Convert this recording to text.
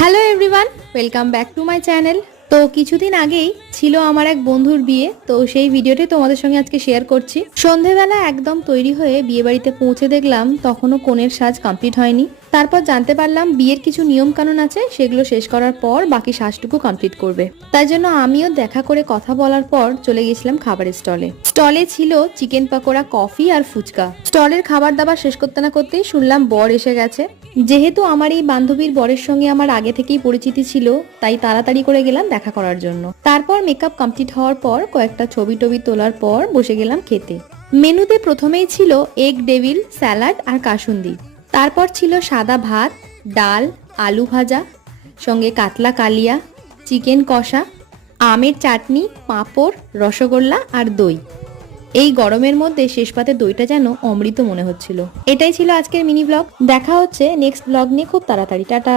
Hello everyone, welcome back to my channel. তো কিছুদিন আগেই ছিল আমার এক বন্ধুর বিয়ে, তো সেই ভিডিওটি তোমাদের সঙ্গে আজকে শেয়ার করছি। সন্ধেবেলা একদম তৈরি হয়ে বিয়ে বাড়িতে পৌঁছে দেখলাম তখনও কনের সাজ কমপ্লিট হয়নি। তারপর জানতে পারলাম বিয়ের কিছু নিয়ম কানুন আছে, সেগুলো শেষ করার পর বাকি সাজটুকু কমপ্লিট করবে। তাই জন্য আমিও দেখা করে কথা বলার পর চলে গেছিলাম খাবারের স্টলে। স্টলে ছিল চিকেন পাকোড়া, কফি আর ফুচকা। স্টলের খাবার দাবার শেষ করতে না করতেই শুনলাম বর এসে গেছে। যেহেতু আমার এই বান্ধবীর বরের সঙ্গে আমার আগে থেকেই পরিচিতি ছিল, তাই তাড়াতাড়ি করে গেলাম দেখা করার জন্য। তারপর মেকআপ কমপ্লিট হওয়ার পর কয়েকটা ছবি টবি তোলার পর বসে গেলাম খেতে। মেনুতে প্রথমেই ছিল এগ ডেভিল, স্যালাড আর কাসুন্দি। তারপর ছিল সাদা ভাত, ডাল, আলু ভাজা, সঙ্গে কাতলা কালিয়া, চিকেন কষা, আমের চাটনি, পাঁপড়, রসগোল্লা আর দই। এই গরমের মধ্যে শেষ পাতে দইটা যেন অমৃত মনে হচ্ছিল। এটাই ছিল আজকের মিনি ব্লগ। দেখা হচ্ছে নেক্সট ব্লগ নিয়ে খুব তাড়াতাড়ি। টাটা।